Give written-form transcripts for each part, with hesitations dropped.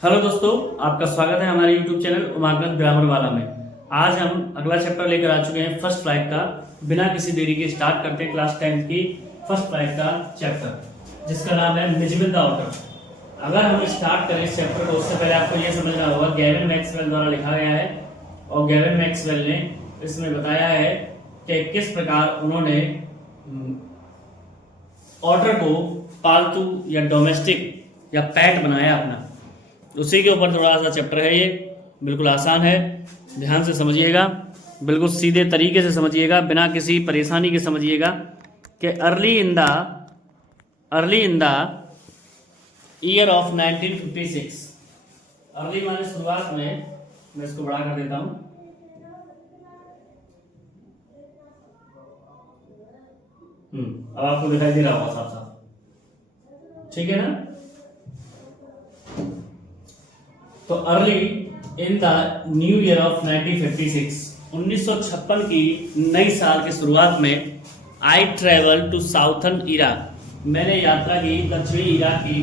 Hello दोस्तों, आपका स्वागत है हमारे YouTube चैनल उमाकांत ग्रामर वाला में। आज हम अगला चैप्टर लेकर आ चुके हैं फर्स्ट फ्लाइट का। बिना किसी देरी के स्टार्ट करते हैं क्लास 10 की फर्स्ट फ्लाइट का चैप्टर, जिसका नाम है मिजबिल द आउटर। अगर हम स्टार्ट करें इस चैप्टर को, उससे पहले आपको यह समझना होगा गैविन मैक्सवेल द्वारा लिखा गया है और गैविन मैक्सवेल ने इसमें बताया है कि किस प्रकार उन्होंने ऑटर को पालतू या डोमेस्टिक या पैट बनाया अपना। उसी के ऊपर थोड़ा सा चैप्टर है, ये बिल्कुल आसान है, ध्यान से समझिएगा, बिल्कुल सीधे तरीके से समझिएगा, बिना किसी परेशानी के समझिएगा कि early in the year of 1956, early माने शुरुआत में, मैं इसको बड़ा कर देता हूं, अब आपको दिखाई दे रहा होगा साफ साफ, ठीक है ना। तो early in the new year of 1956, 1956 की नई साल की शुरुआत में, I travel to southern Iraq, मैंने यात्रा की दक्षिणी इराक की।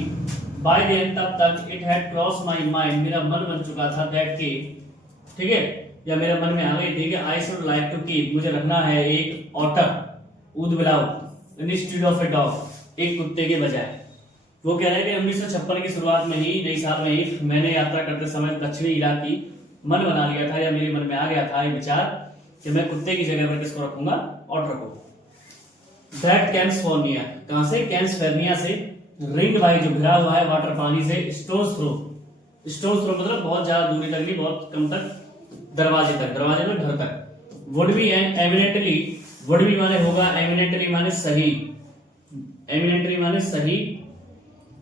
बाय देन, तब तक it had cross my mind, मेरा मन बन चुका था, दैट की, ठीक है, या मेरे मन में आ गई थी कि I should like to keep, मुझे रखना है एक ऑटर, ऊदबिलाव इंस्टीट्यूट ऑफ ए डॉग, एक कुत्ते के बजाय। वो कह रहे हैं कि 1956 की शुरुआत में ही, नई साल में ही, मैंने यात्रा करते समय दक्षिणी इराक की मन बना लिया था, या मेरे मन में आ गया था ये विचार कि मैं कुत्ते की जगह पर किसको रखूंगा, ऑटर को। दैट कैम्सफोर्निया, कहां से, कैम्सफेर्निया से, रिंग बाई, जो घिरा हुआ है वाटर पानी से, स्टोन्स थ्रो, स्टोन्स थ्रो मतलब बहुत ज्यादा दूरी तक नहीं, बहुत कम तक, दरवाजे तक, दरवाजे में घर तक। Would be and eminently, would be माने होगा, एमिनेंटली माने सही, एमिनेंटली माने सही,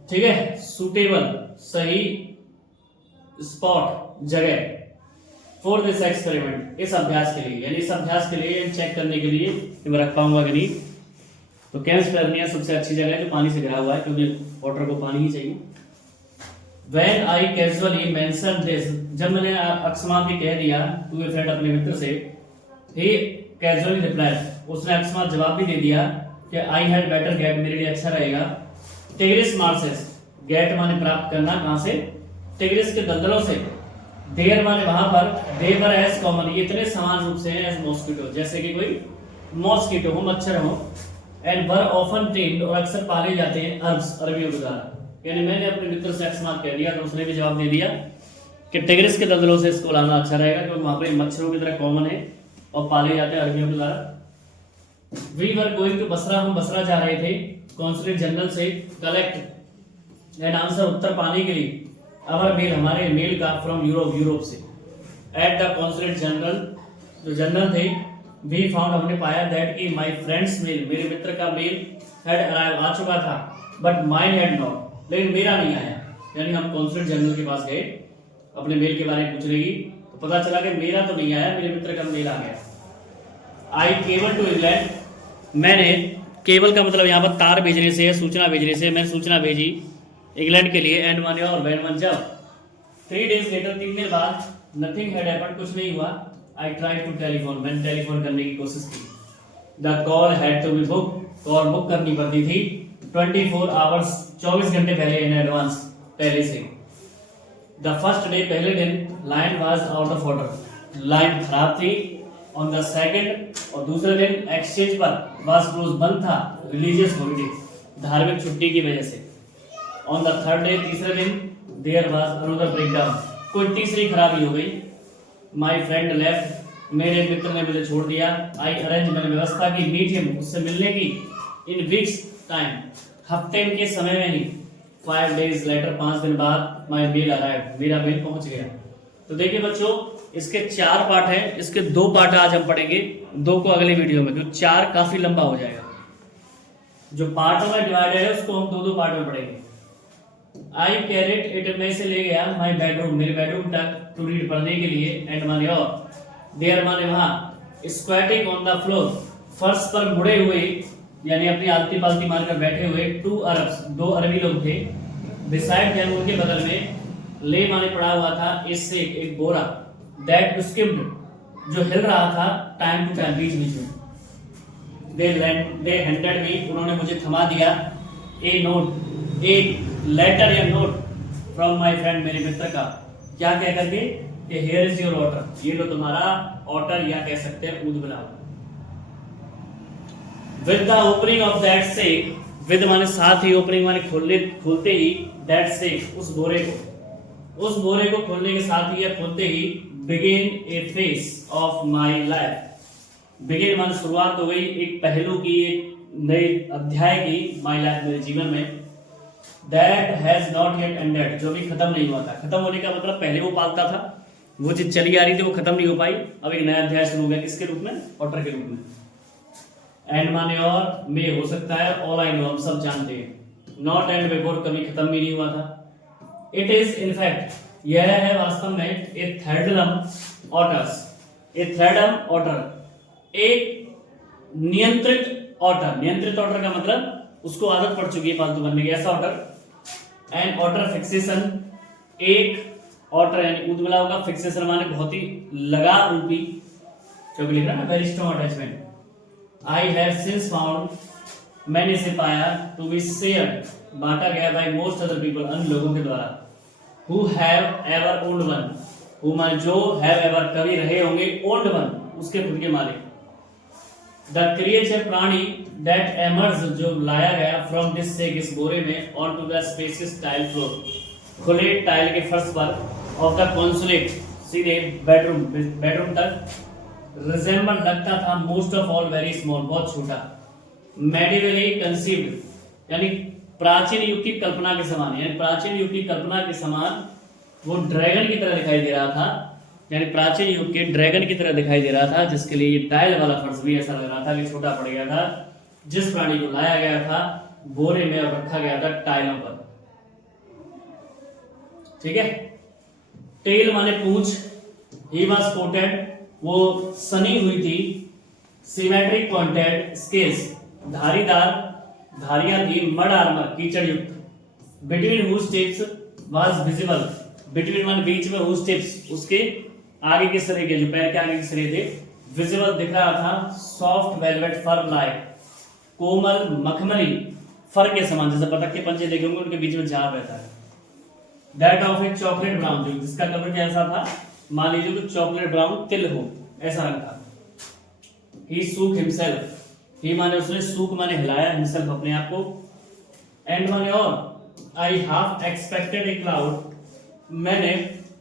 ठीक है, सुटेबल सही, स्पॉट जगह, फॉर दिस एक्सपेरिमेंट, इस अभ्यास के लिए, यानी इस अभ्यास के लिए चेक करने के लिए कि मैं रख पाऊंगा कि नहीं। तो कैम्सफेर्निया सबसे अच्छी जगह है जो पानी से घिरा हुआ है, क्योंकि वाटर को पानी ही चाहिए। When I casually mentioned this, जब मैंने अकस्मात ही कह दिया टू ए फ्रेंड, अपने मित्र से, he casually replied, उसने अकस्मात जवाब भी दे दिया कि I had better get, मेरे लिए अच्छा रहेगा, टिग्रिस मार्सेस, गेट माने प्राप्त करना, कहां से, टिग्रिस के दलदलों से, देर माने वहां पर, देवर एज कॉमन, ये इतने समान रूप से हैं एज मॉस्किटो, जैसे कि कोई मॉस्किटो हो, मच्छर हो, एंड वर ऑफन ट्रेन्ड, और अक्सर पाले जाते हैं अरब्स, अरबियों के द्वारा। यानी मैंने अपने मित्र से अकस्मात कह दिया तो उसने भी जवाब दे दिया कि टिग्रिस के दलदलों से इसको लाना अच्छा रहेगा, क्योंकि वहां पर मच्छरों की तरह कॉमन है और पाले जाते हैं अरबियों के द्वारा। We were going to Basra, हम बसरा जा रहे थे, कॉन्सुलेट जनरल से कलेक्ट एंड आंसर, उत्तर पाने के लिए, अवर मेल, हमारे मेल का, फ्रॉम यूरोप, यूरोप से। एट द कॉन्सुलेट जनरल, जो जनरल थे, वी फाउंड, हमने पाया, दैट की माय फ्रेंड्स मेल, मेरे मित्र का मेल, हैड अराइव, आ चुका था, बट माइन हैड नॉट, लेकिन मेरा नहीं आया। यानी हम कॉन्सुलेट जनरल के पास गए अपने मेल के बारे में पूछने की, तो पता चला कि मेरा तो नहीं आया, मेरे मित्र का मेल आ गया। आई केबल टू इंग्लैंड, मैंने, केबल का मतलब यहाँ पर तार भेजने से, सूचना भेजने से, मैंने सूचना भेजी इंग्लैंड के लिए, एंड माने और, वैन वन जब, 3 days लेटर, 3 दिन बाद, नथिंग हैड हैपेंड, कुछ नहीं हुआ, आई ट्राइड टू टेलीफोन, मैंने टेलीफोन करने की कोशिश की, the call had to be book, call book करनी पड़ती थी 24 आवर्स, 24 घंटे पहले, इन एडवांस, पहले से। द फर्स्ट डे, पहले दिन, line was out of order, line खराब थी। ऑन द सेकंड, और दूसरे दिन, एक्सचेंज पर, वाज क्लोज, बंद था, रिलीजियस हॉलिडे, धार्मिक छुट्टी की वजह से। ऑन द थर्ड डे, तीसरे दिन, देयर वाज अनदर ब्रेकडाउन, कोई तीसरी खराबी हो गई। माय फ्रेंड लेफ्ट, मेरे मित्र ने मुझे छोड़ दिया। आई अरेंज, मैंने व्यवस्था की, मीट हिम, उससे मिलने की, इन वीक्स टाइम, हफ्ते के समय में ही। 5 days लेटर, 5 दिन बाद, माय मेल अराइव्ड, मेरा मेल पहुंच गया। तो देखिए बच्चों, इसके 4 पार्ट हैं, इसके 2 पार्ट आज हम पढ़ेंगे, 2 को अगले वीडियो में, क्योंकि 4 काफी लंबा हो जाएगा। जो पार्टों में डिवाइडेड है उसको हम 2-2 पार्ट में पढ़ेंगे। आई कैरेट इट, मैं इसे ले गया, माय बेडरूम, मेरे बेडरूम तक, टू रीड, पढ़ने के लिए, एंड माने और, देयर माने वहां, स्क्वैटिंग ऑन द फ्लोर, फर्श पर मुड़े हुए, यानी अपनी आलती पालती मारकर बैठे हुए, 2 अरब्स, 2 अरबी लोग थे, बिसाइड देम, उनके बगल में, ले माने पड़ा हुआ था, इससे एक बोरा, दैट स्किम्ड, जो हिल रहा था, टाइम टू टाइम, बीच बीच में। दे हैंडेड मी, उन्होंने मुझे थमा दिया, ए नोट, एक लेटर या नोट फ्रॉम माई फ्रेंड, मेरे मित्र का, क्या कह करके कि हियर इज योर वाटर, ये लो तुम्हारा वाटर, या कह सकते हैं ऊद बनाओ। With the opening of that sack, with माने साथ ही, ओपनिंग माने खोलते ही, दैट सेक उस बोरे को खोलने के साथ ही या खोलते ही, begin a phase of my life, begin माने शुरुआत हो गई एक पहलू की, एक नए अध्याय की, माई लाइफ मेरे जीवन में, that has not yet ended, जो भी खत्म नहीं हुआ था। खत्म होने का मतलब पहले वो पालता था, वो चीज चली आ रही थी, वो खत्म नहीं हो पाई, अब एक नया अध्याय शुरू हो गया, किसके रूप में, वाटर के रूप में। एंड माने और, में हो सकता है, ऑल आई नो हम सब जानते हैं, नॉट एंड बिफोर कभी खत्म भी नहीं हुआ था। इट इज इनफैक्ट, यह है वास्तव में, ए थ्रेडलम ऑटर्स, ए थ्रेडम ऑटर, एक नियंत्रित ऑटर। नियंत्रित ऑटर का मतलब उसको आदत पड़ चुकी है पालतू बनने की, ऐसा ऑटर। एंड ऑटर फिक्सेशन, एक ऑटर यानी ऊदबिलाव होगा, फिक्सेशन माने बहुत ही लगाव रूपी, जो लिख रहा है ना, very strong attachment. I have since found, मैंने इसे पाया, टू बी शेयर्ड, बांटा गया, बाय मोस्ट अदर पीपल, अन्य लोगों के द्वारा, who have ever owned one, who माने जो, हैव एवर कभी रहे होंगे, ओन्ड वन उसके खुद के मालिक। द क्रिएचर प्राणी, दैट एमर्ज जो लाया गया, फ्रॉम दिस सेक इस बोरे में, on to the spacious tile floor, खुले टाइल के फर्श पर, ऑफ द कॉन्सुलेट, सीधे बेडरूम तक, रिजेंबल लगता था, most of all very small, बहुत छोटा, मेडिवली कंसीव्ड यानी प्राचीन युग की कल्पना के समान, यानी प्राचीन युग की कल्पना के समान वो ड्रैगन की तरह दिखाई दे रहा था, यानी प्राचीन युग के ड्रैगन की तरह दिखाई दे रहा था, जिसके लिए ये टाइल वाला फर्श भी ऐसा लग रहा था कि छोटा पड़ गया था, जिस प्राणी को लाया गया था बोरे में और रखा गया था टाइलों पर। ठीक है, टेल माने पूंछ, ही वाज कोटेड, वो सनी हुई थी, सिमेट्रिक पॉइंटेड स्केल्स, धारीदार धारियां थी, मड आर्मर कीचड़ युक्त, between whose tips was visible, between मान बीच में, हुज टिप्स उसके आगे के सिरे के, जो पैर के आगे के सिरे थे, विजिबल दिख रहा था, सॉफ्ट वेलवेट फर लाइक, कोमल मखमली फर के समान, जैसे बतख के पंजे देखे होंगे उनके बीच में झाग रहता है, that of A chocolate brown, जो जिसका कलर कैसा था, मान लीजिए कि चॉकलेट ब्राउन तिल हो, ऐसा रंग था। ही सूक हिमसेल्फ, ही माने उसने, सूक माने हिलाया, हिमसेल्फ अपने आप को, एंड माने और, आई हाफ एक्सपेक्टेड ए क्लाउड, मैंने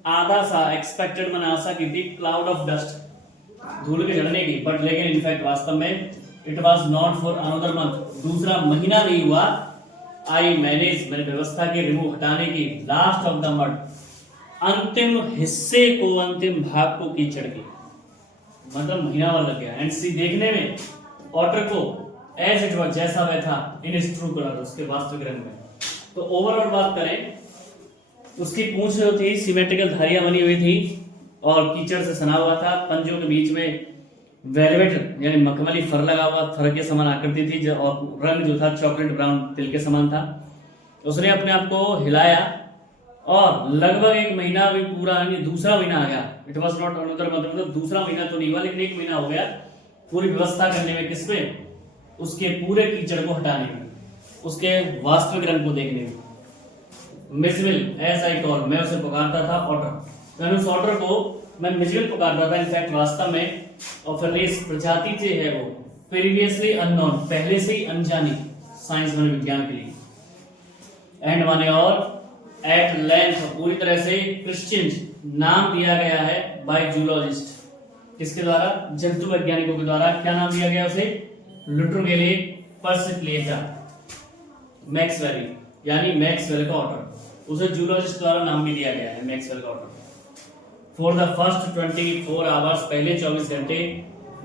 आधा सा, एक्सपेक्टेड माने आशा की थी, क्लाउड ऑफ डस्ट धूल के झड़ने की, बट लेकिन इनफैक्ट वास्तव में, it was not for another month, दूसरा महीना नहीं हुआ, आई मैनेज मैंने व्यवस्था की, रिमूव हटाने की, लास्ट ऑफ द मड अंतिम हिस्से को, अंतिम भाग को कीचड़ की, मतलब महीना वाला लग गया, एंड सी देखने में ऑटर को, एज इट वाज जैसा वह था, इन इट्स ट्रू कलर उसके वास्तविक रंग में। तो ओवरऑल बात करें, उसकी पूंछ जो थी सिमेट्रिकल धारियां बनी हुई थी और कीचड़ से सना हुआ था, पंजों के बीच में वेलवेट यानी मखमली फर लगा हुआ, फर के समान आकृति थी, और रंग जो था चॉकलेट ब्राउन तिल के समान था। उसने अपने आप को हिलाया और लगभग एक महीना भी पूरा, यानी दूसरा महीना आ गया, इट वॉज नॉट अनदर मतलब दूसरा महीना तो नहीं हुआ, लेकिन एक महीना हो गया पूरी व्यवस्था करने में, किस पे, उसके पूरे कीचड़ को हटाने में, उसके वास्तविक रंग को देखने में। मिजविल एज आई कॉल, मैं उसे पुकारता था ऑटर, मैंने उस ऑटर को मैं मिजविल पुकारता था, इनफैक्ट वास्तव में, और फिर इस प्रजाति से है वो, प्रीवियसली अननोन, पहले से ही अनजानी, साइंस में विज्ञान के लिए, एंड माने और, एट लेंथ पूरी तरह से, क्रिश्चियन नाम दिया गया है, बाय जूलॉजिस्ट किसके द्वारा, जंतु वैज्ञानिकों के द्वारा, क्या नाम दिया गया उसे, लुट्रोगेले पर्सिक्लेटा मैक्सवेल, यानी मैक्सवेल का ऑटर, उसे जूलॉजिस्ट द्वारा नाम भी दिया गया है मैक्सवेल का otter. For the first 24 hours, पहले 24 घंटे,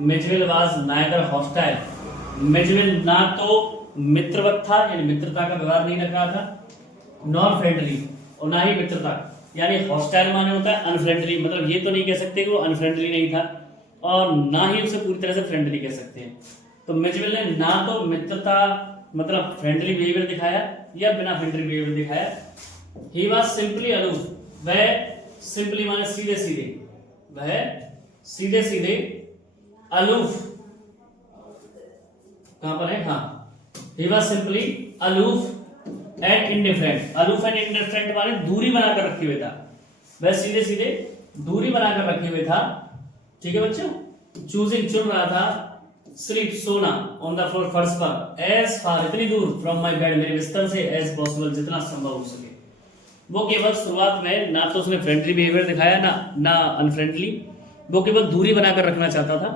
Mijbil was neither hostile, Mijbil ना तो मित्रवत था, यानी मित्रता का व्यवहार नहीं रख रहा था, नॉन फ्रेंडली, और ना ही मित्रता, यानी हॉस्टाइल माने होता है अनफ्रेंडली, मतलब ये तो नहीं कह सकते कि वो अनफ्रेंडली नहीं था, और ना ही उसे पूरी तरह से फ्रेंडली कह सकते हैं। तो मिजविल ने ना तो मित्रता मतलब फ्रेंडली बिहेवियर दिखाया या बिना फ्रेंडली बिहेवियर दिखाया, ही वाज सिंपली अलूफ, वह सिंपली माने सीधे सीधे, वह सीधे सीधे, अलूफ कहां पर है, हाँ, he was simply aloof and indifferent. Aloof and indifferent माने दूरी बनाकर रखे हुए था, वह सीधे सीधे दूरी बनाकर रखे हुए था। ठीक है बच्चों, चूजिंग चुन रहा था, स्लीप सोना ऑन द फ्लोर फर्श पर, एज फार इतनी दूर, फ्रॉम माई बेड मेरे बिस्तर से, एज पॉसिबल जितना संभव हो सके। वो केवल शुरुआत में ना तो उसने फ्रेंडली बिहेवियर दिखाया ना अनफ्रेंडली, वो केवल दूरी बनाकर रखना चाहता था,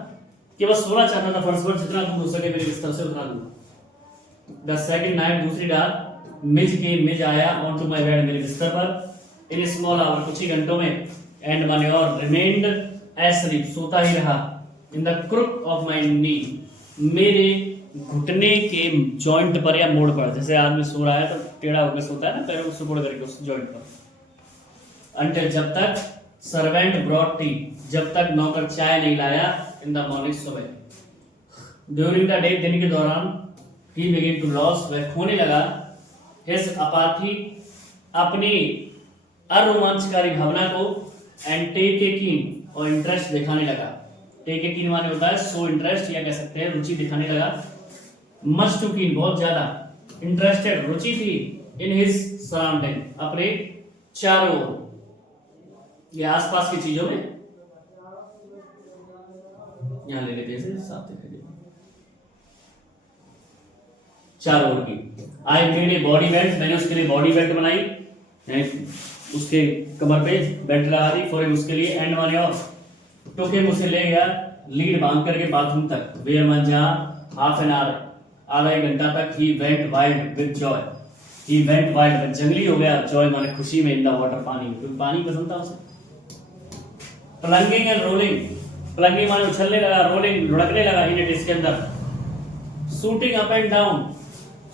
केवल सोना चाहता था फर्श पर, जितना दूर हो सके मेरे बिस्तर से उतना दूर। द सेकंड नाइट, दूसरी रात, मिज आया ऑन टू माई बेड मेरे बिस्तर पर, इन स्मॉल आवर कुछ ही घंटों में, एंड माने और रिमेन्ड एस्लीप सोता ही रहा, in the crook of my knee मेरे घुटने के जॉइंट पर या मोड़ पर, जैसे आदमी सो रहा है तो टेढ़ा होकर सोता है ना, पैरों को सुपोड़ करके उस जॉइंट पर, अंटिल जब तक सर्वेंट ब्रॉट टी, जब तक नौकर चाय नहीं लाया, इन द मॉर्निंग सुबह। ड्यूरिंग द डे दिन के दौरान, ही बिगिन टू लॉस वह खोने लगा, हिज अपाथी अपनी अरोमांचकारी भावना को, एंड टेक ए कीन और इंटरेस्ट दिखाने लगा। टेक ए कीन माने होता है सो इंटरेस्ट, या कह सकते हैं रुचि दिखाने लगा। मच टू कीन बहुत ज्यादा, इंटरेस्टेड रुचि थी, इन हिज सराउंडिंग अपने चारों ओर, ये आसपास की चीजों में, यहां ले लेते हैं साफ दिखाई दे चारों ओर की। I made a body belt, मैंने उसके लिए बॉडी बेल्ट बनाई, उसके कमर पे बेल्ट लगा दी फॉर हिम उसके लिए, एंड माने और टोके मुझे ले गया लीड बांध करके बाथरूम तक, वेयर मन जहां हाफ एन आवर आधा एक घंटा तक, he went wild with Joy, he went wild जंगली हो गया, जॉय माने खुशी में, इन द वाटर पानी में, क्योंकि पानी पसंद था उसे। प्लंगिंग एंड रोलिंग, प्लंगिंग माने उछलने लगा, रोलिंग लुढ़कने लगा, इन इट इसके अंदर। Shooting up and down,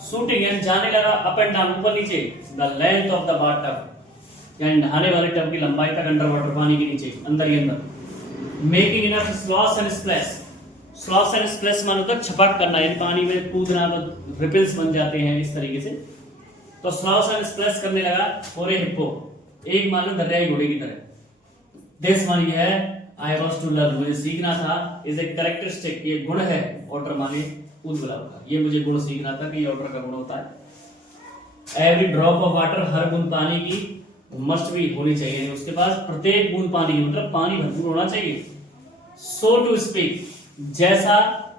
shooting and जाने लगा अप एंड डाउन ऊपर नीचे, the length of the bath यानी नहाने वाले टब की लंबाई तक, अंडर वाटर पानी के नीचे अंदर ही अंदर। Making enough slosh and splash, slosh and splash मानो तो छपाक करना, यानी पानी में कूदना, तो रिपल्स बन जाते हैं इस तरीके से, तो स्लॉश एंड स्प्लैश करने लगा फॉर ए हिप्पो, एक मान लो दरियाई घोड़े की तरह। दिस मानी है आई वाज टू लर्न, मुझे सीखना था, इज ए कैरेक्टरिस्टिक, ये गुण है, ऑटर माने कूद बुला होगा, ये मुझे गुण सीखना था कि ये ऑटर का गुण होता है। एवरी ड्रॉप ऑफ वाटर, हर बूंद पानी की, मस्ट भी होनी चाहिए, उसके पास प्रत्येक बूंद पानी की, मतलब पानी भरपूर होना चाहिए। सो टू स्पीक, जैसा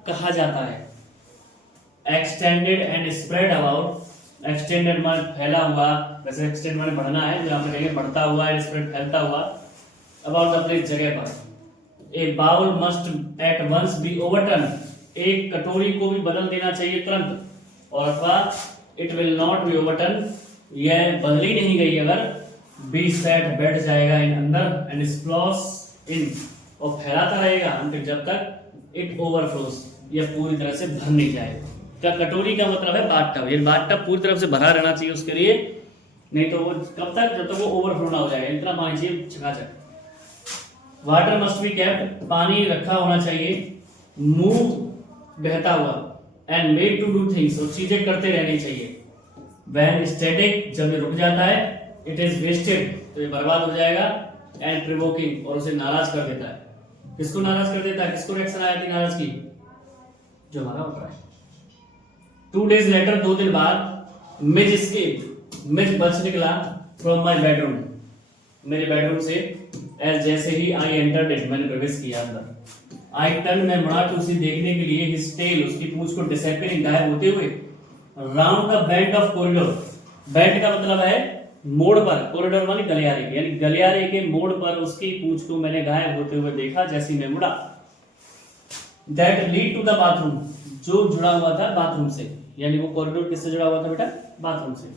कहा जाता है। Extended and spread about, extended माने फैला हुआ, वैसे एक्सटेंड माने बढ़ना है, जो आप कहेंगे बढ़ता हुआ, एंड स्प्रेड फैलता हुआ, अबाउट द प्लेस जगह पर। A bowl must at once be overturn, एक कटोरी को भी बदल देना चाहिए तुरंत, और अथवा it will not be overturn, यह बदली नहीं गई अगर, बी सेट बैठ जाएगा इन अंदर, एंड स्प्लॉश इन और फैलाता रहेगा अंतिम जब तक इट ओवरफ्लोज, यह पूरी तरह से भर नहीं जाएगा। क्या कटोरी का मतलब है बाथटब, ये बाथटब पूरी तरह से भरा रहना चाहिए उसके लिए, नहीं तो वो कब तक, जब तक वो ओवरफ्लो ना हो जाए, इतना पानी चाहिए चकाचक। वाटर मस्ट बी केप्ट, पानी रखा होना चाहिए, मूव बहता हुआ, and made to do things और चीजें करते रहनी चाहिए। व्हेन स्टैटिक, जब ये रुक जाता है, इट इज वेस्टेड तो ये बर्बाद हो जाएगा, एंड प्रोवोकिंग और उसे नाराज कर देता है। किसको नाराज कर देता है, किसको रिएक्शन आया थी नाराज की, जो हमारा होता है। 2 days लेटर, 2 दिन बाद, मिज एस्केप, मिज बच निकला फ्रॉम माय बेडरूम, मेरे बेडरूम से, एज जैसे ही आई एंटर्ड इट, मैंने प्रवेश किया अंदर। आई टर्न, मैं मुड़ा टू उसे देखने के लिए, हिज टेल उसकी पूंछ को, डिसअपीयरिंग गायब होते हुए, round the bend of corridor, bend का मतलब है मोड़ पर, कॉरिडोर माने गलियारे, यानी गलियारे के मोड़ पर उसकी पूंछ को मैंने गायब होते हुए देखा जैसे मैं मुड़ा। That lead to the bathroom, जो जुड़ा हुआ था बाथरूम से, यानी वो कॉरिडोर किससे जुड़ा हुआ था बेटा, बाथरूम से।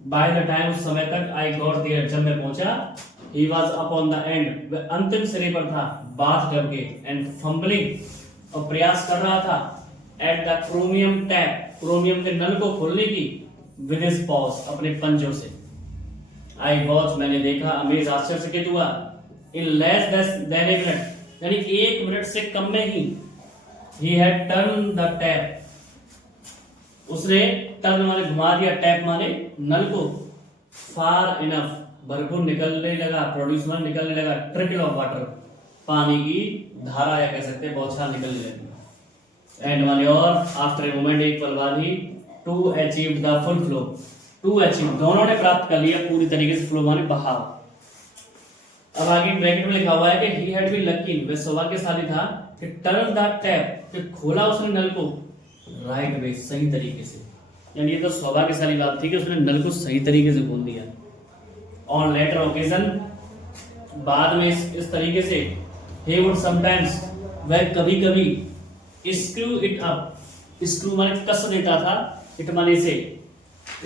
बाय द टाइम, उस समय तक, आई गॉट देयर, जब मैं पहुंचा, he was up on the end, वह अंतिम सिरे पर था बाथ टब के, एंड फंबलिंग और प्रयास कर रहा था, at the chromium tap, chromium के नल को खोलने की, विद हिज पॉज अपने पंजों से। आई वॉच, मैंने देखा, अमेज आश्चर्यचकित हुआ, in less than a minute, यानी 1 मिनट से कम में ही, he had turned the tap, उसने टर्न माने घुमा दिया, टैप माने नल को, फार इनफ भरपूर निकलने लगा, प्रोड्यूस माने निकलने लगा, ट्रिकल ऑफ वाटर पानी की धारा या कह सकते हैं बौछार निकलने लगी, एंड माने और आफ्टर ए मोमेंट एक पल बाद ही, to achieve the full flow to achieve, दोनों ने प्राप्त कर लिया पूरी तरीके से, फ्लो माने बहाव। अब आगे ब्रैकेट में लिखा हुआ है कि ही हैड बीन लकी, वह सौभाग्यशाली था कि टर्न द टैप, कि खोला उसने नल को राइट वे, सही तरीके से। यानी ये तो सौभाग्यशाली बात थी कि उसने नल को सही तरीके से खोल दिया। ऑन लेटर ओकेजन, बाद में इस तरीके से, he would sometimes, वह कभी कभी स्क्रू इट अप, स्क्रू माने कस देता था, इट माने से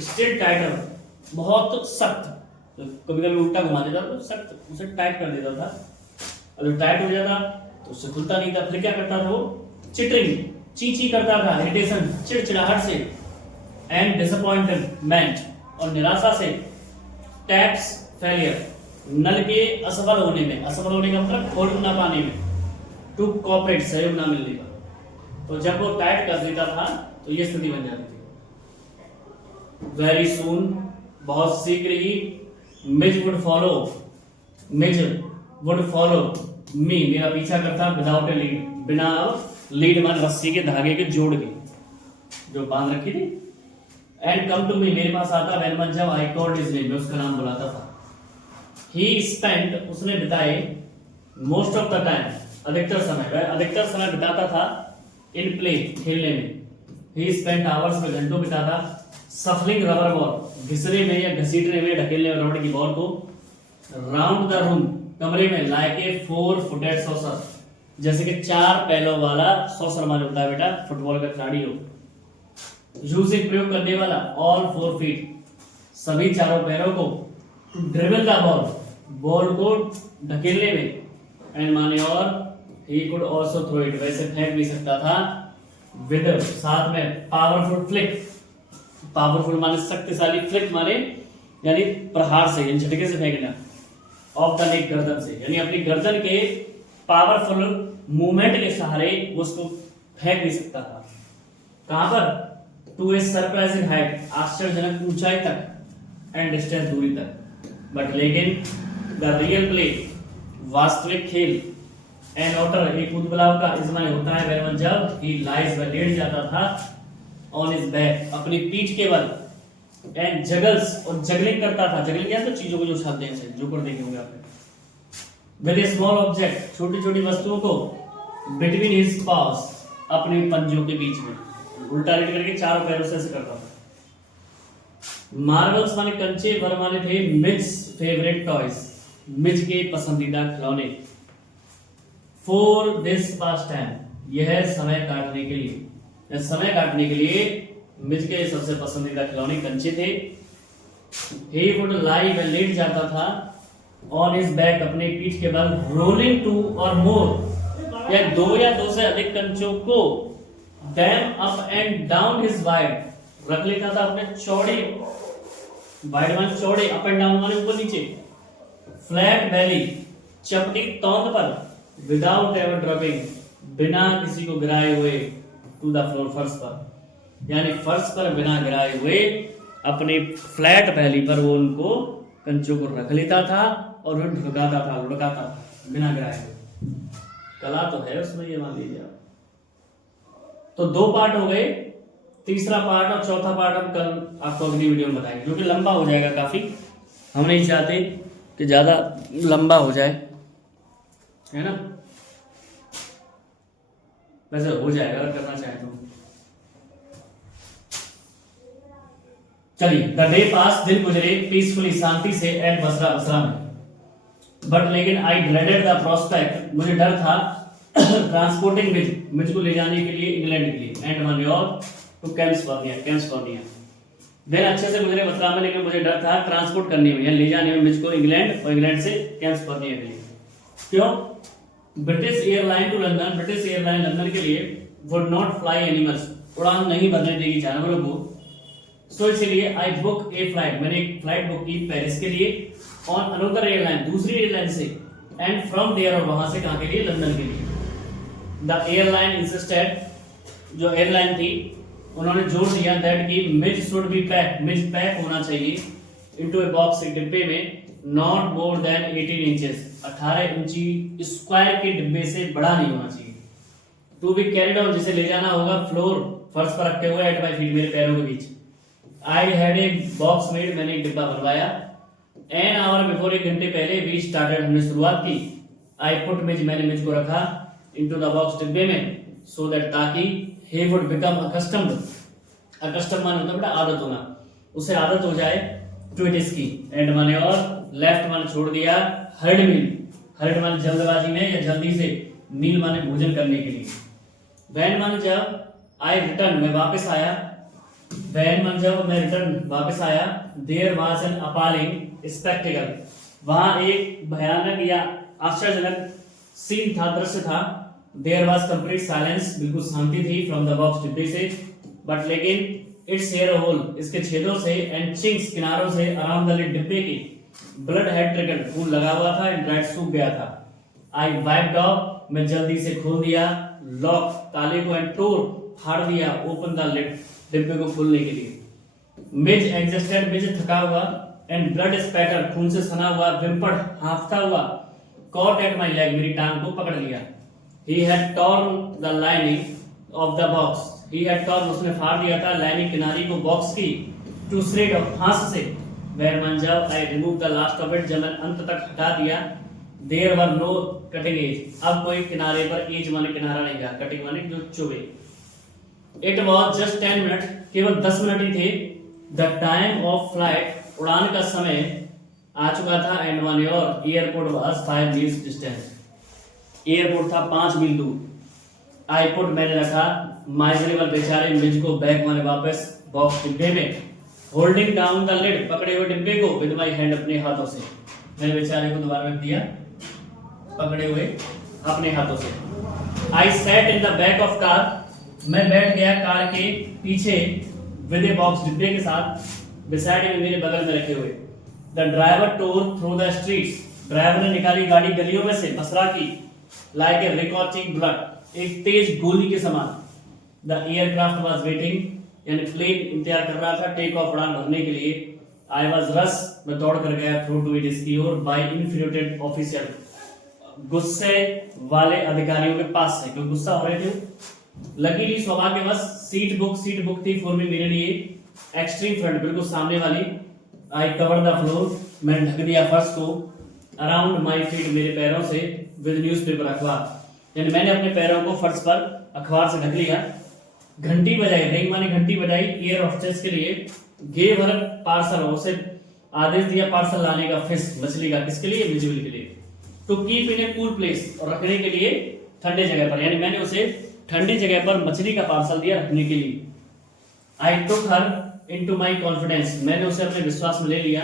स्टिल टाइटर, बहुत सख्त, कभी कभी उल्टा घुमा देता तो सख्त, उसे टाइट कर देता था, अगर टाइट हो जाता तो उससे खुलता नहीं था। फिर क्या करता था वो, चिटरिंग, चींची करता था, इरिटेशन, चिड़चिड़ाहट से, एंड डिसअपॉइंटमेंट, और निराशा से, टैप्स फेलियर, नल के असफल होने में, असफल होने का मतलब खोल ना पाने में, टू कॉपरेट, सहयोग ना मिलने का, तो जब वो टाइट कर देता था तो ये स्थिति बन जाती थी। वेरी सून, बहुत शीघ्र ही, Mij would follow, Mij would follow me, मेरा पीछा करता, विदाउट ए लीड, बिना लीड मान रस्सी के धागे के जोड़ के जो बांध रखी थी, एंड कम टू मी, मेरे पास आता, वैन जब आई कॉल्ड हिज नेम, मैं उसका नाम बुलाता था। ही स्पेंट, उसने बिताए, मोस्ट ऑफ द टाइम, अधिकतर समय, वह अधिकतर समय बिताता था, इन प्ले, खेलने में। ही स्पेंट आवर्स, में घंटों बिताता, सफलिंग रबर बॉल, घिसने में या घसीटने में, ढकेलने में रबड़ की बॉल को, राउंड द रूम, कमरे में, लाइक ए 4-footed सॉसर, जैसे कि 4 पैलों वाला सॉसर माने होता है बेटा, फुटबॉल का खिलाड़ी हो। यूजिंग, प्रयोग करने वाला, ऑल 4 feet, सभी चारों पैरों को, ड्रिबल द बॉल, बॉल को ढकेलने में, एंड माने और, he could also throw it, वैसे फेंक भी सकता था, विद, साथ में, पावरफुल फ्लिक, पावरफुल माने शक्तिशाली, फ्लिक माने यानी प्रहार से, यानी झटके से फेंकना, ऑफ द नेक, गर्दन से, यानी अपनी गर्दन के पावरफुल मूवमेंट के सहारे उसको फेंक भी सकता था। कहां पर, टू ए सरप्राइजिंग हाइट, आश्चर्यजनक ऊंचाई तक, एंड डिस्टेंस, दूरी तक। बट लेकिन द रियल प्ले, वास्तविक खेल, एन ऑटर, एक उदबलाव का, इस माने होता है वह जब ही लाइज, वह लेट जाता था, ऑन हिज बैक, अपनी पीठ के बल, एंड जगल्स, और जगलिंग करता था, जगलिंग क्या, तो चीजों को जो उछालते हैं, जो कर देखे होंगे आपने, विद ए स्मॉल ऑब्जेक्ट, छोटी छोटी वस्तुओं को, बिटवीन हिज पाव्स, अपने पंजों के बीच में, उल्टा लेट करके चारों पैरों से ऐसे करता था। मार्बल्स माने कंचे, वर माने थे मिज फेवरेट टॉयज, मिज के पसंदीदा खिलौने। फॉर दिस पास टाइम, यह समय काटने के लिए, यह समय काटने के लिए मिज के सबसे पसंदीदा खिलौने कंचे थे। ही वुड लाई, वह लेट जाता था, ऑन हिज बैक, अपने पीठ के बल, रोलिंग 2 और मोर, या 2 या 2 से अधिक कंचों को, dam up and down his wide, रख लेता था अपने चौड़े, वाइड मान चौड़े, अप एंड डाउन माने ऊपर नीचे, फ्लैट बैली, चपटी तौंद पर, विदाउट एवर ड्रॉपिंग, बिना किसी को गिराए हुए, टू द फ्लोर, फर्श पर, यानी फर्श पर बिना गिराए हुए अपने फ्लैट बैली पर वो उनको कंचों को रख लेता था और वो ढुकाता था, लुढ़काता था बिना गिराए हुए। कला तो है उसमें, ये मान लीजिए आप। तो 2 पार्ट हो गए, तीसरा पार्ट और चौथा पार्ट हम कल आपको अगली वीडियो में बताएंगे, क्योंकि लंबा हो जाएगा काफी, हम नहीं चाहते कि ज्यादा लंबा हो जाए, है ना। वैसे हो जाएगा अगर करना चाहे तो। चलिए, द डे पास, दिन गुजरे पीसफुली, शांति से, एंड बसरा, बसरा में, बट लेकिन आई ड्रेडेड द प्रोस्पेक्ट, मुझे डर था, ट्रांसपोर्टिंग मिज, मिज को ले जाने के लिए इंग्लैंड के लिए, and manure to California, California. दिन अच्छे से गुजरे बसरा में, लेकिन मुझे डर था ट्रांसपोर्ट करने में, यानी ले जाने में मिज को इंग्लैंड, और इंग्लैंड से कैलिफोर्निया के लिए। क्यों, British airline to London, British airline London के लिए, वुड नॉट फ्लाई एनिमल्स, उड़ान नहीं भरने देगी जानवरों को, सो इसलिए आई बुक ए फ्लाइट, मैंने एक फ्लाइट बुक की पेरिस के लिए, ऑन अनदर एयरलाइन, दूसरी एयरलाइन से, एंड फ्रॉम देयर, और वहां से कहां के लिए, लंदन के लिए। द एयरलाइन इंसिस्टेड, जो एयरलाइन थी उन्होंने जोर दिया, दैट की मिज should be pack, Mizo pack होना चाहिए, इनटू ए बॉक्स, एक डिब्बे में, नॉट मोर देन 18 इंचेस, 18 इंची स्क्वायर के डिब्बे से बड़ा नहीं होना चाहिए। टू बी कैरिड ऑन, जिसे ले जाना होगा, फ्लोर, फर्श पर रखते हुए, 8 by feet, मेरे पैरों के बीच, I had a box made, मैंने एक डिब्बा बनवाया। एन आवर बिफोर, 1 घंटे पहले, वी स्टार्टेड, हमने शुरुआत की। आई पुट मिज, मैंने मिज को रखा इनटू द बॉक्स, डिब्बे में, सो दैट, ताकि he would become accustomed, accustom माने होता है बेटा आदत होना, उसे आदत हो जाए टू इट इसकी। एंड माने और, लेफ्ट माने छोड़ दिया, हर्ड मील, हर्ड माने जल्दबाजी में या जल्दी से, मील माने भोजन करने के लिए। वैन माने जब, आई रिटर्न, मैं वापस आया, वैन माने जब मैं रिटर्न वापस आया, there was an appalling spectacle, वहां एक भयानक या आश्चर्यजनक सीन था, दृश्य था। देयर वाज कंप्लीट साइलेंस, बिल्कुल शांति थी, फ्रॉम द बॉक्स, डिब्बे से, बट लेकिन इट्स हेयर होल, इसके छेदों से, एंड चिंक्स, किनारों से, अराउंड द लिड, डिब्बे के, ब्लड हैड ट्रिकल्ड, खून लगा हुआ था, एंड ड्राइड, सूख गया था। आई वाइप्ड ऑफ, मैं जल्दी से खोल दिया, लॉक, ताले को, एंड टोर, फाड़ दिया, ओपन द लिड, डिब्बे को खोलने के लिए। मिज एग्जिस्टेड, मिज थका हुआ, एंड ब्लड स्पैटर, खून से सना हुआ, विम्पड, हांफता हुआ, कॉट एट माई लेग, मेरी टांग को पकड़ लिया। He had torn the lining of the box, he had torn, उसने फाड़ दिया था, लाइनिंग, किनारी को, बॉक्स की, टू श्रेड, ऑफ, फांस से। वेयर मन जब, I remove the last of it, जब मैंने अंत तक हटा दिया, there were no cutting edge, अब कोई किनारे पर, एज माने किनारा नहीं था, कटिंग माने जो चुभे। इट वॉज जस्ट 10 मिनट, केवल 10 मिनट ही थे। द टाइम ऑफ फ्लाइट, उड़ान का समय आ चुका था, एंड माने और, airport was 5 meals distance, airport था 5 मील दूर। आई पुट, मैंने रखा, माइजरेबल, बेचारे, मिज को, बैक माने वापस, बॉक्स, डिब्बे में, होल्डिंग डाउन द लिड, पकड़े हुए डिब्बे को, विद माई हैंड, अपने हाथों से, मैंने बेचारे को दोबारा रख दिया, पकड़े हुए अपने हाथों से। I sat in the back of car, मैं बैठ गया कार के पीछे, विद ए बॉक्स, डिब्बे के साथ, बिसाइड में, मेरे बगल में रखे हुए। The driver tour through the streets, driver ने निकाली गाड़ी गलियों में से, बसरा की, लाइक ए रिकॉर्चिंग ब्लड, एक तेज गोली के समान। द एयरक्राफ्ट वाज वेटिंग, यानी प्लेन इंतजार कर रहा था टेक ऑफ, उड़ान भरने के लिए। आई वाज रश, मैं दौड़ कर गया, थ्रू टू इट, इसकी ओर, बाय इन्फ्यूरिएटेड ऑफिसर, गुस्से वाले अधिकारियों के पास से, क्योंकि गुस्सा हो रहे थे। लकीली, सौभाग्यवश, सीट बुक थी फॉर मी, मेरे लिए, एक्सट्रीम फ्रंट, बिल्कुल सामने वाली। आई कवर द फ्लोर, मैंने ढक दिया फर्श को, अराउंड माई फीट, मेरे पैरों से, विद न्यूज़पेपर, अखबार, यानी मैंने अपने पैरों को फर्श पर अखबार से ढक लिया। घंटी बजाई, रिंग मानी घंटी बजाई, एयर होस्टेस के लिए। गेव हर पार्सल, उसे आदेश दिया पार्सल लाने का, फिश, मछली का, किसके लिए, विजुअल के लिए। To keep in a cool place, और रखने के लिए ठंडे जगह पर, यानी मैंने उसे ठंडी जगह पर मछली का पार्सल दिया रखने के लिए। आई टुक हर इनटू माय कॉन्फिडेंस, मैंने उसे अपने विश्वास में ले लिया।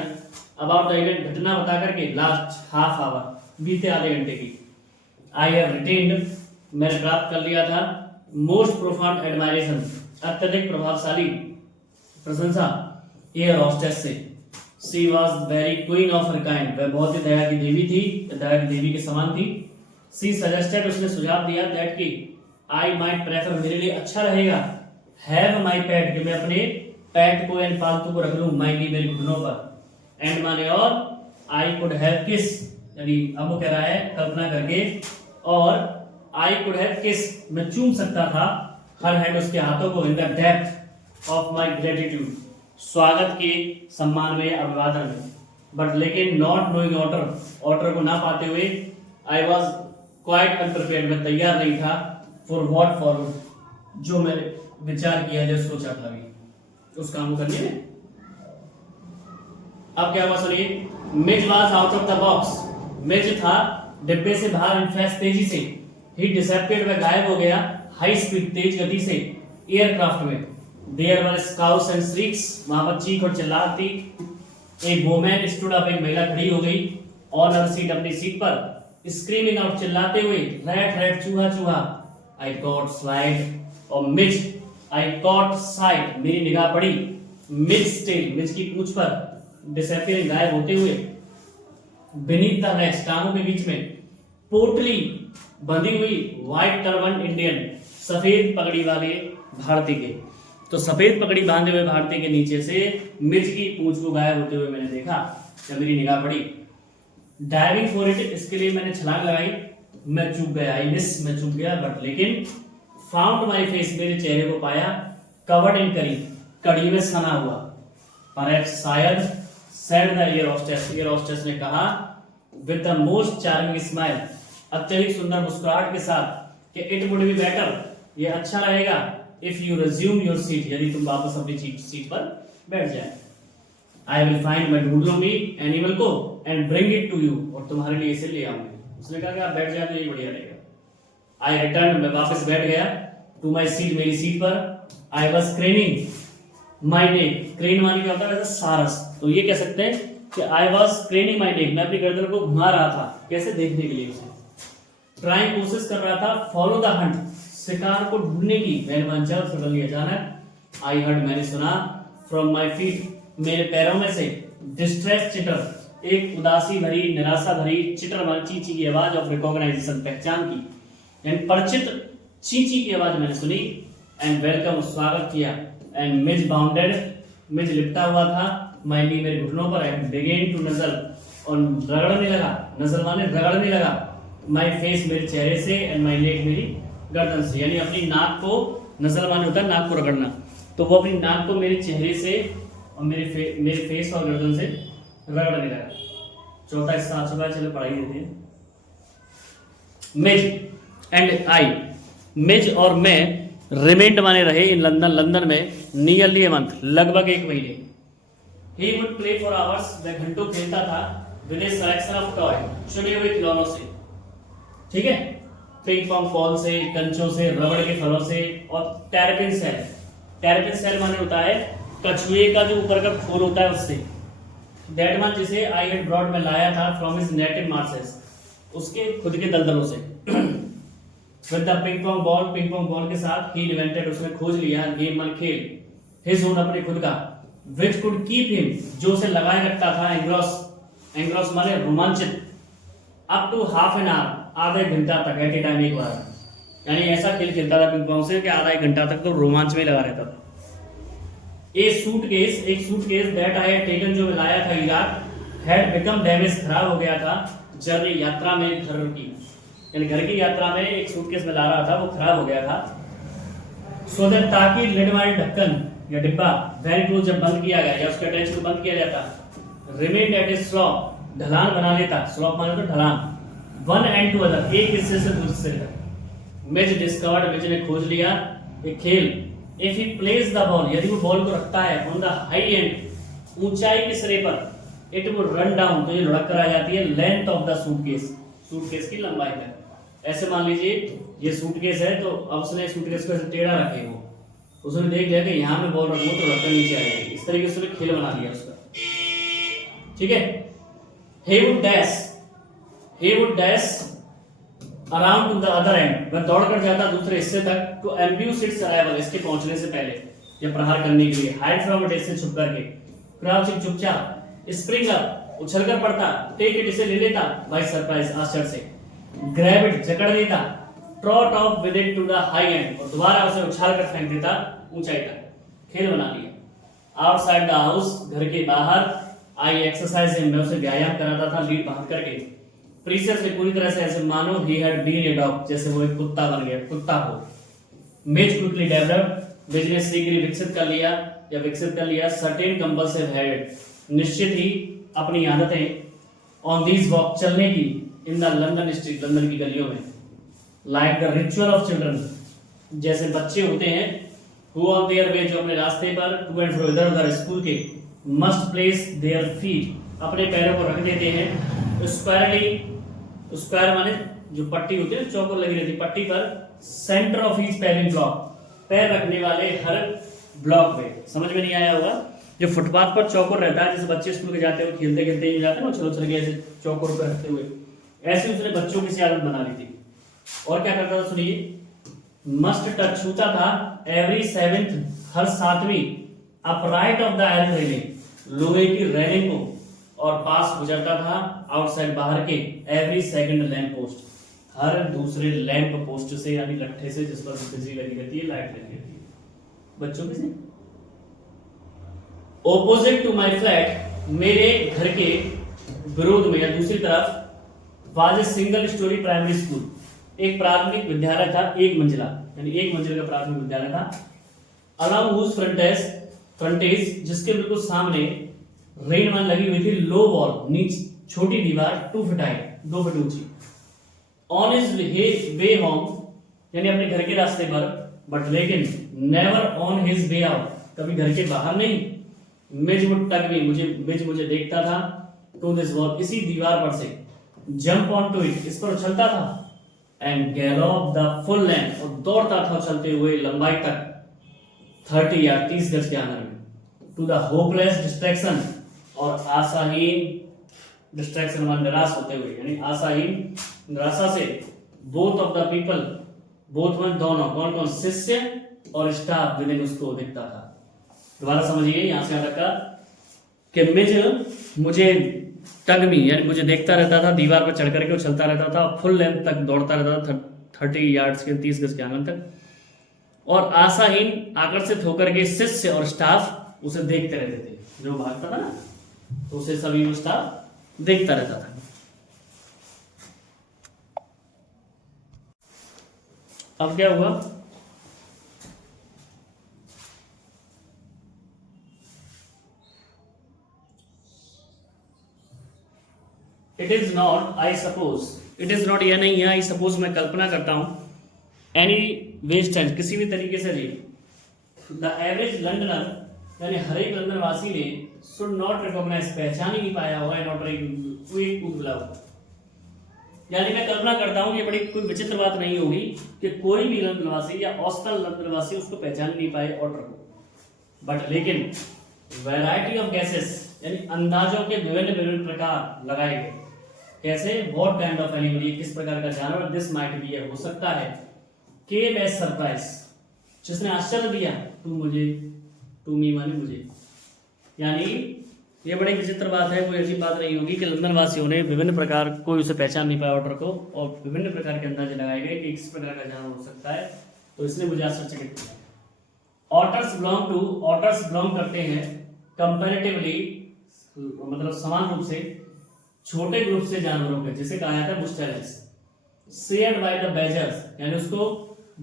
अबाउट द इवेंट, घटना बता करके, लास्ट हाफ आवर, बीते आधे घंटे की। आई हैव रिटेन्ड, मैंने प्राप्त कर लिया था, मोस्ट प्रोफाउंड एडमायरेशन, अत्यधिक प्रभावशाली प्रशंसा, एयर हॉस्टेस से। She was very queen of her kind, वह बहुत ही दया की देवी थी, दया की देवी के समान थी। सी सजेस्टेड, उसने सुझाव दिया, दैट की आई माइट प्रेफर, मेरे लिए अच्छा रहेगा, हैव माई पेट, कि मैं अपने पेट को, यानी पालतू को रख लूं, माई नी, मेरे घुटनों पर। एंड माने और, आई कुड हैव किस, यानी अब वो कह रहा है कल्पना करके, और आई कुड हैव किस, मैं चूम सकता था, हर हैंड, उसके हाथों को, in the depth of my gratitude, स्वागत के सम्मान में, अभिवादन में। बट लेकिन नॉट नोइंग ऑर्डर, ऑर्डर को ना पाते हुए, आई वॉज क्वाइट अनप्रिपेयर्ड, मैं तैयार नहीं था, फॉर व्हाट फॉरवर्ड, जो मैंने विचार किया, जो सोचा था अभी उस काम को करने में। अब क्या हुआ सुनिए। Mij was out of the box, Mij था डिब्बे से बाहर, इनफैक्ट तेजी से। ही डिसअपियर्ड, वह गायब हो गया, हाई स्पीड, तेज गति से, एयरक्राफ्ट में। There were shouts and shrieks, वहां पर चीख और चिल्लाहट थी। एक वुमेन स्टूड अप, एक महिला खड़ी हो गई, ऑन हर सीट, अपनी सीट पर, स्क्रीमिंग आउट, चिल्लाते हुए, रैट रैट, चूहा चूहा। आई कॉट स्लाइड, और मिज, आई कॉट साइट, मेरी निगाह पड़ी, मिज टेल, मिज की पूंछ पर, डिसअपियरिंग, गायब होते हुए, बीनीथ द नेक्स्ट, टांगों के बीच में, पोटली, बंधी हुई, व्हाइट टर्बन इंडियन, सफेद पगड़ी वाले भारतीय के। तो सफेद पगड़ी बांधे हुए भारतीय के नीचे से मिर्च की पूंछ को गायब होते हुए मैंने देखा, जब मेरी निगाह पड़ी। डाइविंग फॉर इट, इसके लिए मैंने छलांग लगाई, मैं चूक गया, आई मिस, मैं चूक गया, बट लेकिन फाउंड माई फेस, मेरे चेहरे को पाया, कवर्ड इन करी, कड़ी में सना हुआ, परहैप्स शायद, said the ear hostess, ear hostess ने कहा with the most charming smile, अत्यधिक सुंदर मुस्कुराहट के साथ कि it would be better, ये अच्छा रहेगा if you resume your seat, यदि तुम वापस अपनी सीट पर बैठ जाए। I will find, मैं ढूंढ लूंगी एनिमल को and bring it to you, और तुम्हारे लिए इसे ले आऊंगी। उसने कहा कि आप बैठ जाए तो ये बढ़िया रहेगा। I returned, मैं वापस बैठ गया to my seat, मेरी सीट पर। I was craning my neck, crane माने क्या होता है वैसे सारस, तो ये कह सकते हैं कि I was craning my neck, मैं अपनी गर्दन को घुमा रहा था, कैसे देखने के लिए उसे। ट्राइंग कोशिश कर रहा था, फॉलो द हंट, शिकार को ढूंढने की। वैन वंचर सडनली अचानक, आई हर्ड, मैंने सुना, फ्रॉम माय फीट, मेरे पैरों में से, डिस्ट्रेस चिटर, एक उदासी भरी निराशा भरी चिटर माने चींची की आवाज, ऑफ रिकॉग्नाइजेशन, पहचान की, एंड परिचित चींची की आवाज मैंने सुनी, एंड वेलकम, स्वागत किया, एंड मिज बाउंडेड, मिज लिपटा हुआ था, माय नी, मेरे घुटनों पर, एंड बिगेन टू नजल, और रगड़ने लगा, नजल माने रगड़ने लगा, माय फेस, मेरे चेहरे से, एंड माय लेग, मेरी गर्दन से, यानी अपनी नाक को, नजल माने होता है नाक को रगड़ना, तो वो अपनी नाक को मेरे चेहरे से और मेरे फेस और गर्दन से रगड़ने लगा। चौथा हिस्सा आ चुका है, चलो पढ़ाई देते हैं। मिज एंड आई, मिज और मैं रिमेंड माने रहे इन लंदन, लंदन में, नियरली ए मंथ, लगभग एक महीने। He would play for hours, वह घंटों खेलता था, with A selection of toy, चुने हुए खिलौनों से, ठीक है, पिंग पोंग बॉल से, कंचों से, रबड़ के फलों से, और टेरपिन सेल, टेरपिन सेल माने होता है कछुए का जो ऊपर का खोल होता है उससे, दैट वन जिसे आई हैड ब्रॉट, में लाया था, फ्रॉम हिज नेटिव मार्सेस, उसके खुद के दलदलों से, with the ping pong ball, ping pong ball के साथ, ही इन्वेंटेड, उसने खोज लिया, गेम मन खेल, हिज ओन, अपने खुद का, विच कुड कीप हिम, जो उसे लगाए रखता था, एंग्रॉस, एंग्रॉस माने रोमांचित, up to half an hour, आधे घंटा तक, एट ए टाइम, एक बार, यानी ऐसा खेल खेलता था पिंग पोंग से कि आधा एक घंटा तक तो रोमांच में लगा रहता था। ए सूटकेस, एक suitcase, that I had taken, जो मैं लाया था इराक, हैड बिकम डैमेज, खराब हो गया था, जर्नी, यात्रा में, घर की, यानी घर की यात्रा में एक सूटकेस में ला रहा था, वो खराब हो गया था। सो दैट, ताकि, लिड माने ढक्कन या डिब्बा, वेरी क्लोज, जब बंद किया गया या उसके अटैच को बंद किया जाता, रिमेन एट ए स्लॉप, ढलान बना लेता, स्लॉप माने तो ढलान, वन एंड टू अदर, एक हिस्से से दूसरे हिस्से तक। मिज डिस्कवर्ड, मिज ने खोज लिया एक खेल, if he place the ball, यदि वो बॉल को रखता है, ऑन द हाई एंड, ऊंचाई के सिरे पर, इट विल रन डाउन, तो ये लुढ़क कर आ जाती है, length of the suitcase, suitcase की लंबाई तक। ऐसे मान लीजिए ये सूटकेस है, तो अब उसने सूटकेस को ऐसे टेढ़ा रखे, वो उसने देख लिया कि यहाँ में बॉल रखूं तो रखकर नीचे आ जाएगी, इस तरीके से उसने खेल बना लिया उसका, ठीक है। he would dash around to the other end, वह दौड़ कर जाता दूसरे हिस्से तक, to ambush its arrival, इसके पहुंचने से पहले या प्रहार करने के लिए, hide from it, इससे छुप करके, crouching, चुपचाप, spring up, उछल कर पड़ता, take it, इसे ले लेता, by surprise, आश्चर्य से, grab it, जकड़ देता, trot off with it to the high end, और दोबारा उसे उछाल कर फेंक देता ऊंचाई तक, खेल बना लिया। outside the house, घर के बाहर, I exercise him, मैं उसे व्यायाम कराता था, लीड बांध करके, प्रीसियसली, पूरी तरह से, ऐसे मानो he had been a dog, जैसे वो एक कुत्ता बन गया, कुत्ता हो। मिज क्विकली डेवलप्ड, मिज ने शीघ्र विकसित कर लिया, सर्टेन कंपल्सिव हैबिट, निश्चित ही अपनी आदतें, ऑन दीज वॉक, चलने की, in the London street, London की गलियों में, like the ritual of children, जैसे बच्चे होते हैं, हु ऑन देयर वे, जो अपने रास्ते पर, टू एंड फ्रो, इधर उधर स्कूल के, मस्ट प्लेस देयर फीट, अपने पैरों को रख देते हैं, स्क्वायरली, स्क्वायर माने जो पट्टी होती है, चौकोर लगी रहती पट्टी पर, सेंटर ऑफ ईच पैविंग ब्लॉक, पैर रखने वाले हर ब्लॉक पे। समझ में नहीं आया होगा, जो फुटपाथ पर चौकोर रहता है, जैसे बच्चे स्कूल के जाते हुए खेलते खेलते ही जाते हैं ना, चलो चल गए ऐसे चौकोर पर रखते हुए, ऐसे उसने बच्चों की सी आदत बना ली थी। और क्या करता था सुनिए, मस्ट टच, छूता था, एवरी सेवेंथ, हर सातवीं, upright of the iron railing, लोहे की रेलिंग को, और पास गुजरता था, आउटसाइड, बाहर के, एवरी सेकंड लैंप पोस्ट, हर दूसरे लैंप पोस्ट से, यानी लट्ठे से, जिस पर बिजली लगी रहती है, लाइट लगी रहती है, बच्चों की से। ऑपोजिट टू माय फ्लैट, मेरे घर के विरोध में या दूसरी तरफ, was a single storey primary school, एक प्राथमिक विद्यालय था, एक मंजिला, यानी एक मंजिल का प्राथमिक विद्यालय था, अलॉन्ग हुज फ्रंटेज जिसके बिल्कुल सामने रेन वन लगी हुई थी, लो वॉल नीचे छोटी दीवार 2 फीट हाइट 2 फीट ऊंची, ऑन हिज वे होम यानी अपने घर के रास्ते पर, बट लेकिन never on his way out, कभी घर के बाहर नहीं, मिज वुड टग मी मुझे देखता था, टू दिस वॉल इसी दीवार पर से, जंप ऑन टू इट इस पर उछलता था, एंड गैलोप द फुल लेंथ और दौड़ता था उछलते हुए लंबाई तक 30 या 30 गज के आंगन में, टू द होपलेस डिस्ट्रैक्शन और आशाहीन डिस्ट्रैक्शन व निराश होते हुए यानी आशाहीन निराशा से, both of the people both one दोनों कौन कौन शिष्य और स्टाफ विदिन उसको दिखता था। दोबारा समझिए यहां से रखा कि मिज मुझे टगमी यानी मुझे देखता रहता था, दीवार पर चढ़ करके उछलता रहता था, फुल लेंथ तक दौड़ता रहता था 30 यार्ड्स के 30 गज के आंगन तक, और आशाहीन आकर्षित होकर के शिष्य और स्टाफ उसे देखते रहते थे, जो भागता था ना तो उसे सभी वो स्टाफ देखता रहता था। अब क्या हुआ, it is not I suppose, it is not यह नहीं है, आई सपोज मैं कल्पना करता हूं, एनी वेस्ट टाइम किसी भी तरीके से भी, द एवरेज लंडनर यानी हर एक लंदन वासी ने शुड नॉट रिकॉग्नाइज पहचान ही नहीं पाया होगा नॉट यानी मैं कल्पना करता हूं कि बड़ी कोई विचित्र बात नहीं होगी कि कोई भी लंदन वासी या औसतन लंदन वासी उसको पहचान नहीं पाए ऑर्डर को, बट लेकिन वैरायटी ऑफ गैसेस यानी अंदाजों के विभिन्न विभिन्न प्रकार लगाए गए, कैसे व्हाट काइंड ऑफ एनिमल किस प्रकार का जानवर, दिस माइट बी हो सकता है, केम एज सरप्राइज जिसने आश्चर्य दिया, टू मी माने मुझे, यानी ये बड़ी विचित्र बात है, कोई ऐसी बात नहीं होगी कि लंदन वासियों ने विभिन्न प्रकार कोई उसे पहचान नहीं पाया ऑर्डर को और विभिन्न प्रकार के अंदाजे लगाए गए कि किस प्रकार का जानवर हो सकता है, तो इसने मुझे आश्चर्यचकित किया। ऑटर्स बिलोंग करते हैं कंपैरेटिवली मतलब समान रूप से छोटे ग्रुप से जानवरों के, जिसे कहा जाता है मुस्टेलिस, शेयर्ड बाय द बैजर्स यानी उसको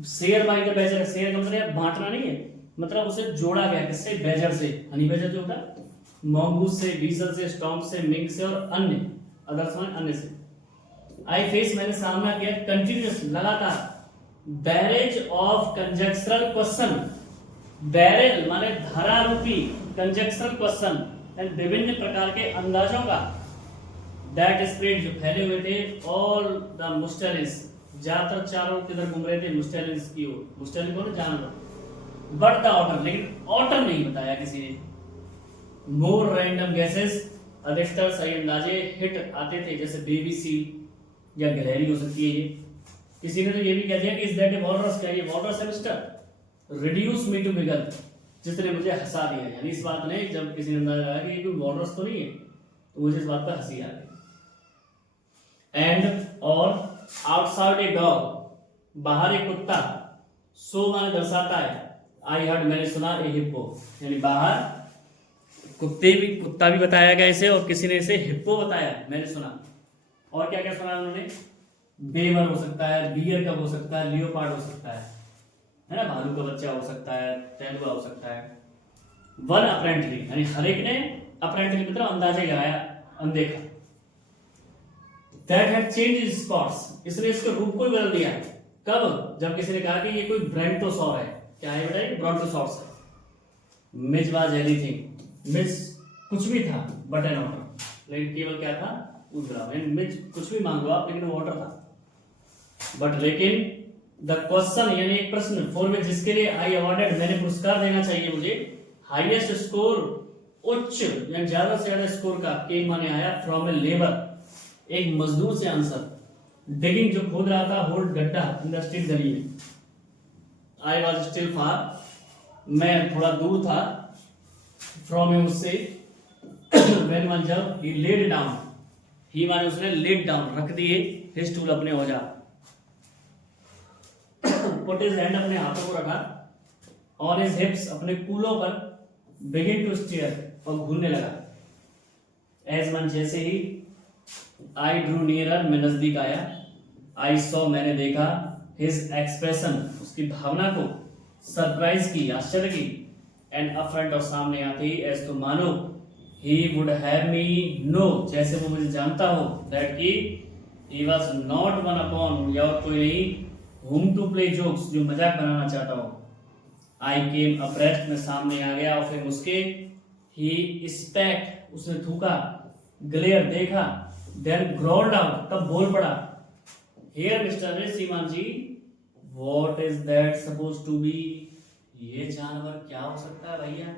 share by the badger, share का मतलब बांटना नहीं है, मतलब उसे जोड़ा गया किससे, बैजर से, हनी बैजर जो होता है, मॉन्गूस से, वीजल से, स्टॉर्म से, मिंक से और अन्य अदर्स माने अन्य से। आई फेस मैंने सामना किया कंटिन्यूस लगातार बैरेज ऑफ कंजक्चरल क्वेश्चन, बैरेल माने धारा रूपी कंजक्चरल क्वेश्चन एंड विभिन्न प्रकार के अंदाजों का, दैट स्प्रेड जो फैले हुए थे, ऑल द मुस्टेलिस ज्यादातर चारों किधर घूम रहे थे, मुस्टेलिस की ओर, मुस्टेलिस कौन जानवर, बट द ऑर्डर लेकिन ऑर्डर नहीं बताया किसी ने, मोर रैंडम गैसेस अधिकतर सही अंदाजे हिट आते थे, जैसे बेबी सील या गिलहरी हो सकती है ये, किसी ने तो ये भी कह दिया कि इज दैट ए वॉलरस, क्या ये वॉलरस है मिस्टर, रिड्यूस मी टू बिगल जिसने मुझे हंसा दिया, यानी इस बात ने जब किसी ने अंदाजा लगाया कि ये कोई वॉलरस तो नहीं है तो मुझे इस बात पर हंसी आ गई। एंड और आउटसाइड ए डॉग बाहर एक कुत्ता, सो माने दर्शाता है, आई हर्ड मैंने सुना, ए हिप्पो यानी बाहर कुत्ता भी बताया गया इसे और किसी ने इसे हिप्पो बताया मैंने सुना, और क्या क्या सुना उन्होंने, बेवर हो सकता है, बियर कब हो सकता है, लियोपार्ड हो सकता है ना, भालू का बच्चा हो सकता है, तेंदुआ हो सकता है। वन अप्रेंटली यानी हर एक ने अप्रेंटली मतलब अंदाजे लगाया, अनदेखा, that had changed his spots इसने इसके रूप को बदल दिया, कब, जब किसी ने कहा कि ये कोई ब्रैंटोसॉर है, क्या है बेटा, ब्रॉन्टोसॉर्स है। मिज वाज एनीथिंग, मिज कुछ भी था बट एन वाटर, लेकिन केवल क्या था, उजला, मिज कुछ भी मान लो आप, लेकिन वाटर था, बट लेकिन द क्वेश्चन यानी एक प्रश्न, फॉर में जिसके लिए आई अवार्डेड मैंने पुरस्कार देना चाहिए मुझे, हाईएस्ट स्कोर उच्च यानी ज्यादा से ज्यादा स्कोर का, के माने आया फ्रॉम ए लेबर एक मजदूर से आंसर, डिगिंग जो खोद रहा था, होल्ड गड्ढा इन द स्ट्रीट गली में, आई वाज स्टिल फार मैं थोड़ा दूर था, फ्रॉम हिम उससे, व्हेन वन जब ही लेड डाउन, ही माने उसने लेड डाउन रख दिए, हिज टूल अपने औजार, पुट हिज हैंड अपने हाथों को रखा, ऑन हिज हिप्स अपने कूलों पर, बिगिन टू स्टीयर और घूमने लगा, एज वन जैसे ही, आई ड्रू नियरर मैं नजदीक आया, आई सॉ मैंने देखा, हिज एक्सप्रेशन उसकी भावना को, सरप्राइज की आश्चर्य की, एंड अफ्रंट और सामने आते ही एज तो मानो he would have me know जैसे वो मुझे जानता हो दैट की he was not one upon या और कोई नहीं whom टू प्ले जोक्स जो मजाक बनाना चाहता हो। आई केम अब्रेस्ट में सामने आ गया और फिर उसके ही स्पैक्ट उसने थूका, ग्लेयर देखा, देन ग्रोल्ड आउट तब बोल पड़ा हियर मिस्टर सीमान जी what is that suppose to be ये जानवर क्या हो सकता है भैया।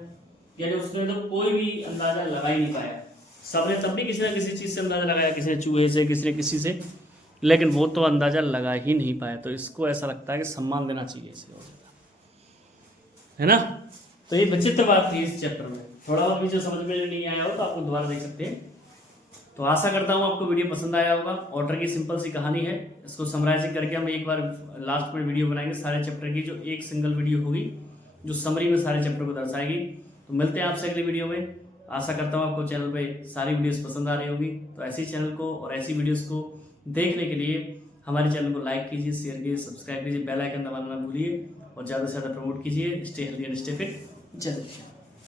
यानी उसने तो कोई भी अंदाजा लगा ही नहीं पाया। सबने तब भी किसी न किसी चीज से अंदाजा लगाया, किसी ने चूहे से, किसी ने किसी से, लेकिन वो तो अंदाजा लगा ही नहीं पाया। तो इसको ऐसा लगता है कि सम्मान देना चाहिए इसे और है ना। तो ये विचित्र बात थी इस चैप्टर में। थोड़ा बहुत भी जो समझ में नहीं आया हो तो आपको दोबारा देख सकते हैं। तो आशा करता हूँ आपको वीडियो पसंद आया होगा। ऑटर की सिंपल सी कहानी है, इसको समराइजिंग करके हम एक बार लास्ट में वीडियो बनाएंगे सारे चैप्टर की, जो एक सिंगल वीडियो होगी जो समरी में सारे चैप्टर को दर्शाएगी। तो मिलते हैं आपसे अगली वीडियो में। आशा करता हूँ आपको चैनल पे सारी वीडियोस पसंद आ रही होगी। तो ऐसी चैनल को और ऐसी वीडियोस को देखने के लिए हमारे चैनल को लाइक कीजिए, शेयर कीजिए, सब्सक्राइब कीजिए, बेल आइकन दबाना ना भूलिए और ज़्यादा से ज़्यादा प्रमोट कीजिए। Stay healthy and stay fit. जय श्री राम।